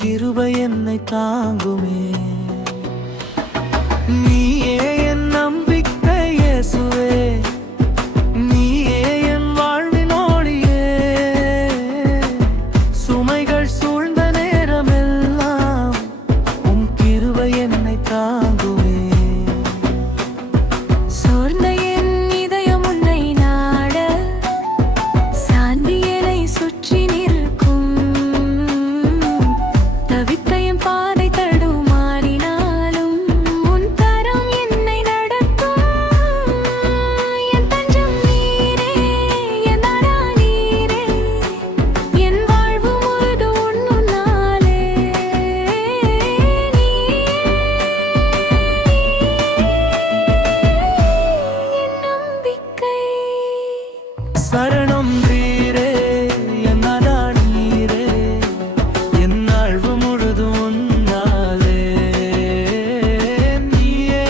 கிருபை என்னை தாங்குமே. நீயே என் நம்பிக்கை இயேசுவே, நீயே என் வாழ்வின் ஒளியே. சுமைகள் சூழ்ந்த நேரமெல்லாம் உம் கிருபை என்னை தாங்குமே. சோர்ந்த என் இதயம் உன்னை நாட, சாந்தி என்னை சுற்றி நிற்கும். தவித்த என் பாதை தடுமாறினாலும் உன் கரம் என்னை நடத்தும். என் தஞ்சம் நீரே, என் அரண் நீரே, என் வாழ்வு முழுதும் உன்னாலே. என் நம்பிக்கை சரணம் நீரே, என் அரண் நீரே, என் வாழ்வு முழுதும் உன்னாலே. நீயே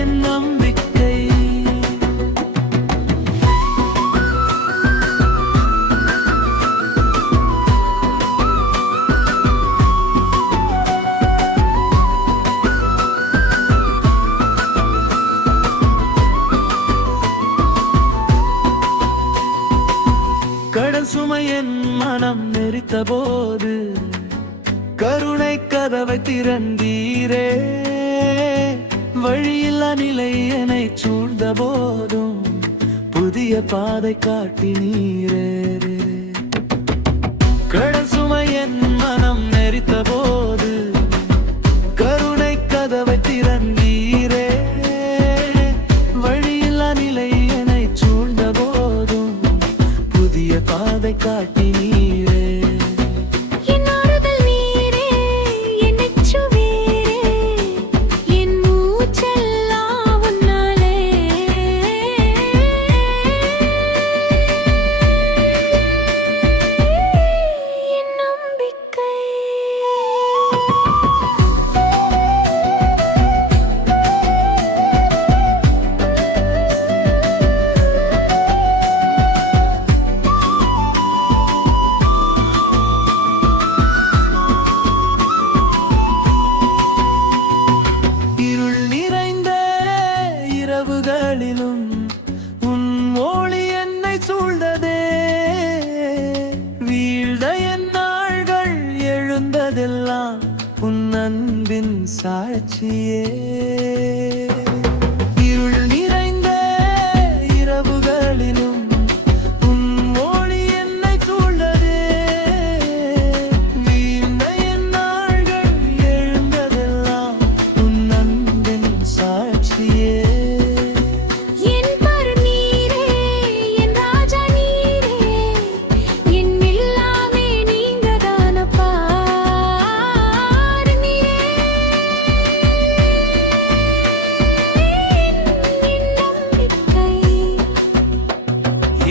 என் நம்பிக்கை. கடன் சுமை என் மனம் நெரித்த போது கருணை கதவை திறந்தீரே. வழியில்லா நிலை என்னை சூழ்ந்த போதும் புதிய பாதை காட்டினீரே. கடன் சுமை என் மனம் நெரித்த போது கருணை கதவை திறந்தீரே. வழியில்லா நிலை என்னை சூழ்ந்த போதும் புதிய பாதை காட்டினீரே. என் ஆறுதல் நீரே, என் நெச்சுவீரே, என் மூச்செல்லாம் உன்னாலே. என் நம்பிக்கை இருள் நிறைந்த இரவுகளிலும் உன் ஒளி என்னை சூழ்ந்ததே. வீழ்ந்த என் நாள்கள் எழுந்ததெல்லாம் உன் அன்பின் சாட்சியே. இருள் நிறைந்த இரவுகளிலும் உன் ஒளி என்னை சூழ்ந்ததே. வீழ்ந்த என் நாள்கள் எழுந்ததெல்லாம் உன் அன்பின் சாட்சியே. என் பரன் நீரே, என் ராஜா நீரே, என் எல்லாமே நீங்கதானப்பா. நீரே என் நம்பிக்கை.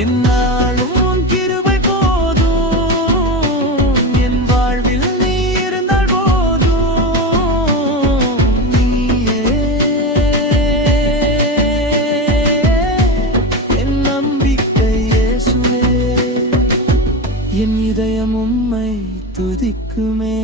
என்னாலும் உன் கிருபை போதும், என் வாழ்வில் நீ இருந்தால் போதும். நீயே என் நம்பிக்கை இயேசுவே, என் இதயம் உம்மை துதிக்குமே.